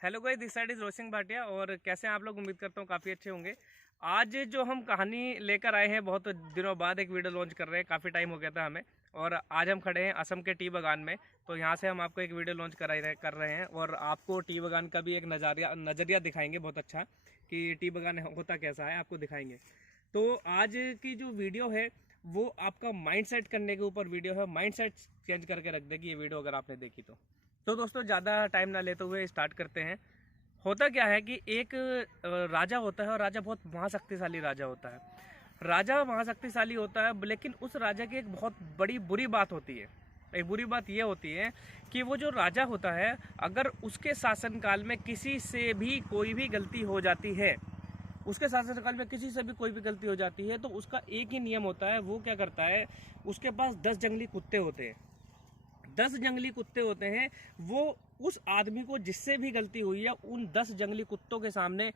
Hello guys, this side is Roshan Bhatia. और कैसे हैं आप लोग? उम्मीद करता हूँ काफ़ी अच्छे होंगे। आज जो हम कहानी लेकर आए हैं, बहुत दिनों बाद एक वीडियो लॉन्च कर रहे हैं। काफ़ी टाइम हो गया था हमें, और आज हम खड़े हैं असम के टी बागान में। तो यहाँ से हम आपको एक वीडियो लॉन्च कर रहे हैं और आपको टी बागान का भी एक नज़रिया दिखाएंगे, बहुत अच्छा, कि टी बागान होता कैसा है आपको दिखाएंगे। तो आज की जो वीडियो है वो आपका माइंड सेट करने के ऊपर वीडियो है। माइंड सेट चेंज करके रख देगी ये वीडियो अगर आपने देखी तो दोस्तों ज़्यादा टाइम ना लेते हुए स्टार्ट करते हैं। होता क्या है कि एक राजा होता है, और राजा बहुत महाशक्तिशाली राजा होता है। राजा महाशक्तिशाली होता है, लेकिन उस राजा की एक बहुत बड़ी बुरी बात होती है। एक बुरी बात यह होती है कि वो जो राजा होता है, अगर उसके शासनकाल में किसी से भी कोई भी गलती हो जाती है, उसके शासनकाल में किसी से भी कोई भी गलती हो जाती है, तो उसका एक ही नियम होता है। वो क्या करता है, उसके पास 10 जंगली कुत्ते होते हैं। 10 जंगली कुत्ते होते हैं। वो उस आदमी को जिससे भी गलती हुई है उन 10 जंगली कुत्तों के सामने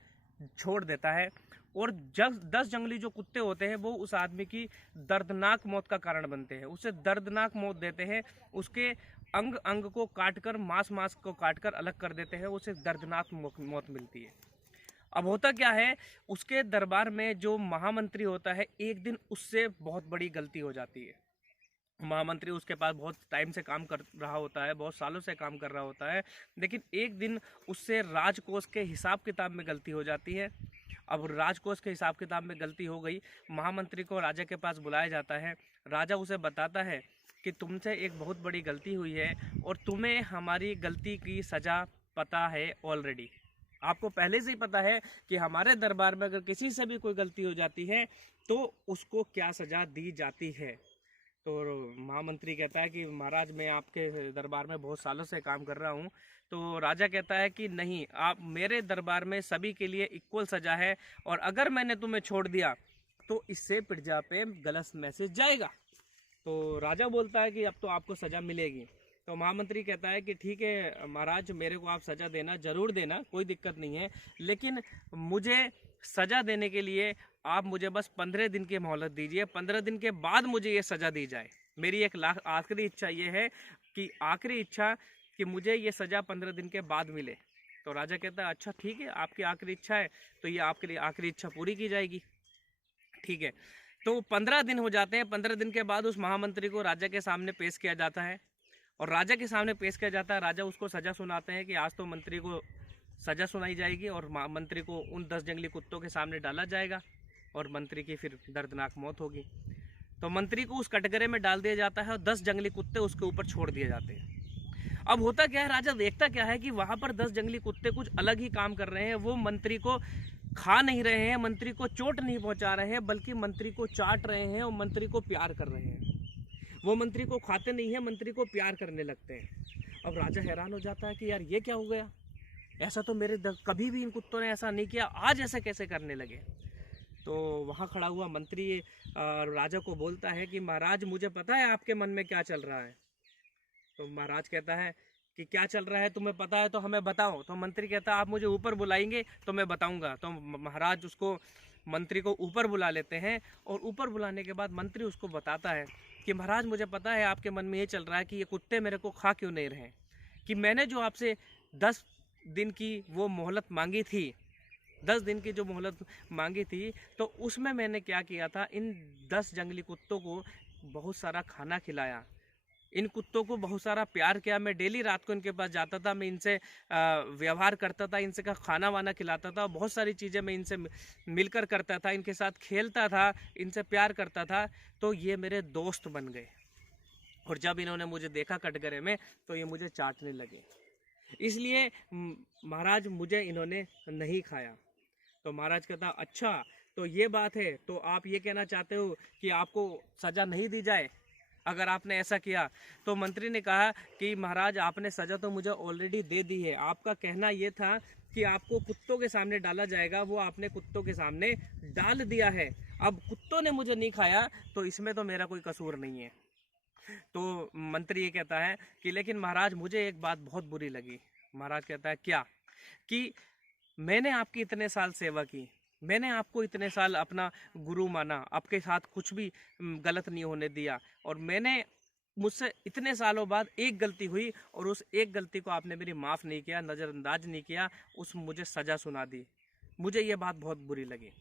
छोड़ देता है। और जब 10 जंगली जो कुत्ते होते हैं वो उस आदमी की दर्दनाक मौत का कारण बनते हैं, उसे दर्दनाक मौत देते हैं। उसके अंग अंग को काटकर, मांस मांस को काटकर अलग कर देते हैं, उसे दर्दनाक मौत मिलती है। अब होता क्या है, उसके दरबार में जो महामंत्री होता है, एक दिन उससे बहुत बड़ी गलती हो जाती है। महामंत्री उसके पास बहुत टाइम से काम कर रहा होता है, बहुत सालों से काम कर रहा होता है, लेकिन एक दिन उससे राजकोष के हिसाब किताब में गलती हो जाती है। अब राजकोष के हिसाब किताब में गलती हो गई, महामंत्री को राजा के पास बुलाया जाता है। राजा उसे बताता है कि तुमसे एक बहुत बड़ी गलती हुई है और तुम्हें हमारी गलती की सज़ा पता है ऑलरेडी। आपको पहले से ही पता है कि हमारे दरबार में अगर किसी से भी कोई गलती हो जाती है तो उसको क्या सज़ा दी जाती है। तो महामंत्री कहता है कि महाराज, मैं आपके दरबार में बहुत सालों से काम कर रहा हूँ। तो राजा कहता है कि नहीं, आप मेरे दरबार में सभी के लिए इक्वल सजा है, और अगर मैंने तुम्हें छोड़ दिया तो इससे प्रजा पे गलत मैसेज जाएगा। तो राजा बोलता है कि अब तो आपको सजा मिलेगी। तो महामंत्री कहता है कि ठीक है महाराज, मेरे को आप सजा देना, जरूर देना, कोई दिक्कत नहीं है, लेकिन मुझे सजा देने के लिए आप मुझे बस 15 दिन की मोहलत दीजिए। 15 दिन के बाद मुझे ये सजा दी जाए। मेरी एक आखिरी इच्छा ये है कि आखिरी इच्छा कि मुझे ये सजा 15 दिन के बाद मिले। तो राजा कहता है अच्छा ठीक है, आपकी आखिरी इच्छा है तो ये आपके लिए आखिरी इच्छा पूरी की जाएगी। ठीक है। तो 15 दिन हो जाते हैं। 15 दिन के बाद उस महामंत्री को राजा के सामने पेश किया जाता है, और राजा के सामने पेश किया जाता है। राजा उसको सजा सुनाते हैं कि आज तो मंत्री को सजा सुनाई जाएगी, और मंत्री को उन 10 जंगली कुत्तों के सामने डाला जाएगा, और मंत्री की फिर दर्दनाक मौत होगी। तो मंत्री को उस कटघरे में डाल दिया जाता है और 10 जंगली कुत्ते उसके ऊपर छोड़ दिए जाते हैं। अब होता क्या है, राजा देखता क्या है कि वहां पर 10 जंगली कुत्ते कुछ अलग ही काम कर रहे हैं। वो मंत्री को खा नहीं रहे हैं, मंत्री को चोट नहीं पहुंचा रहे हैं, बल्कि मंत्री को चाट रहे हैं और मंत्री को प्यार कर रहे हैं। वो मंत्री को खाते नहीं है, मंत्री को प्यार करने लगते हैं। अब राजा हैरान हो जाता है कि यार ये क्या हो गया, ऐसा तो कभी भी इन कुत्तों ने ऐसा नहीं किया, आज ऐसा कैसे करने लगे। तो वहाँ खड़ा हुआ मंत्री राजा को बोलता है कि महाराज, मुझे पता है आपके मन में क्या चल रहा है। तो महाराज कहता है कि क्या चल रहा है, तुम्हें पता है तो हमें बताओ। तो मंत्री कहता है आप मुझे ऊपर बुलाएंगे तो मैं बताऊंगा। तो महाराज उसको, मंत्री को ऊपर बुला लेते हैं, और ऊपर बुलाने के बाद मंत्री उसको बताता है कि महाराज, मुझे पता है आपके मन में ये चल रहा है कि ये कुत्ते मेरे को खा क्यों नहीं रहे, कि मैंने जो आपसे 10 दिन की वो मोहलत मांगी थी, 10 दिन की जो मोहलत मांगी थी, तो उसमें मैंने क्या किया था, इन 10 जंगली कुत्तों को बहुत सारा खाना खिलाया, इन कुत्तों को बहुत सारा प्यार किया। मैं डेली रात को इनके पास जाता था, मैं इनसे व्यवहार करता था, इनसे का खाना वाना खिलाता था, बहुत सारी चीज़ें मैं इनसे मिलकर करता था, इनके साथ खेलता था, इनसे प्यार करता था। तो ये मेरे दोस्त बन गए, और जब इन्होंने मुझे देखा कटघरे में तो ये मुझे चाटने लगे, इसलिए महाराज मुझे इन्होंने नहीं खाया। तो महाराज कहता अच्छा, तो ये बात है, तो आप ये कहना चाहते हो कि आपको सज़ा नहीं दी जाए अगर आपने ऐसा किया। तो मंत्री ने कहा कि महाराज, आपने सज़ा तो मुझे ऑलरेडी दे दी है। आपका कहना ये था कि आपको कुत्तों के सामने डाला जाएगा, वो आपने कुत्तों के सामने डाल दिया है। अब कुत्तों ने मुझे नहीं खाया तो इसमें तो मेरा कोई कसूर नहीं है। तो मंत्री ये कहता है कि लेकिन महाराज, मुझे एक बात बहुत बुरी लगी। महाराज कहता है क्या, कि मैंने आपकी इतने साल सेवा की, मैंने आपको इतने साल अपना गुरु माना, आपके साथ कुछ भी गलत नहीं होने दिया, और मैंने मुझसे इतने सालों बाद एक गलती हुई और उस एक गलती को आपने मेरी माफ़ नहीं किया, नज़रअंदाज नहीं किया, उस मुझे सज़ा सुना दी। मुझे ये बात बहुत बुरी लगी।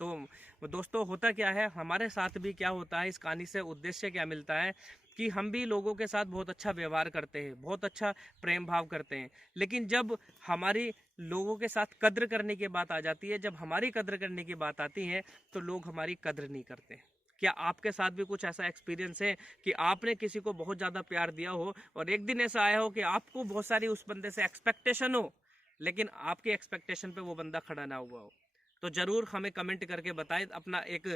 तो दोस्तों होता क्या है, हमारे साथ भी क्या होता है, इस कहानी से उद्देश्य क्या मिलता है कि हम भी लोगों के साथ बहुत अच्छा व्यवहार करते हैं, बहुत अच्छा प्रेम भाव करते हैं, लेकिन जब हमारी लोगों के साथ कद्र करने की बात आ जाती है, जब हमारी कद्र करने की बात आती है तो लोग हमारी कद्र नहीं करते। क्या आपके साथ भी कुछ ऐसा एक्सपीरियंस है कि आपने किसी को बहुत ज़्यादा प्यार दिया हो और एक दिन ऐसा आया हो कि आपको बहुत सारी उस बंदे से एक्सपेक्टेशन हो, लेकिन आपकी एक्सपेक्टेशन पे वो बंदा खड़ा ना हुआ हो? तो ज़रूर हमें कमेंट करके बताएं अपना एक,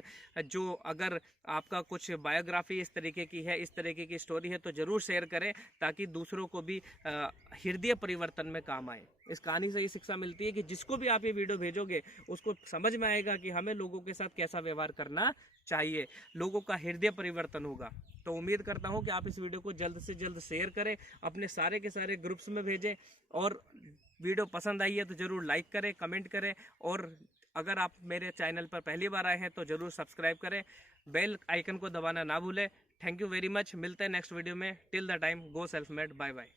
जो अगर आपका कुछ बायोग्राफी इस तरीके की है, इस तरीके की स्टोरी है, तो ज़रूर शेयर करें ताकि दूसरों को भी हृदय परिवर्तन में काम आए। इस कहानी से ये शिक्षा मिलती है कि जिसको भी आप ये वीडियो भेजोगे उसको समझ में आएगा कि हमें लोगों के साथ कैसा व्यवहार करना चाहिए, लोगों का हृदय परिवर्तन होगा। तो उम्मीद करता हूँ कि आप इस वीडियो को जल्द से जल्द शेयर करें, अपने सारे के सारे ग्रुप्स में भेजें, और वीडियो पसंद आई है तो ज़रूर लाइक करें, कमेंट करें, और अगर आप मेरे चैनल पर पहली बार आए हैं तो ज़रूर सब्सक्राइब करें, बेल आइकन को दबाना ना भूलें। थैंक यू वेरी मच, मिलते हैं नेक्स्ट वीडियो में। Till the time, go self made, bye bye.